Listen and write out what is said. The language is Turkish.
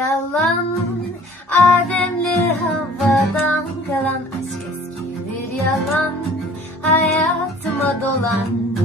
yalan. Adem'le Havva'dan kalan aşk eski bir yalan. Hayatıma dolan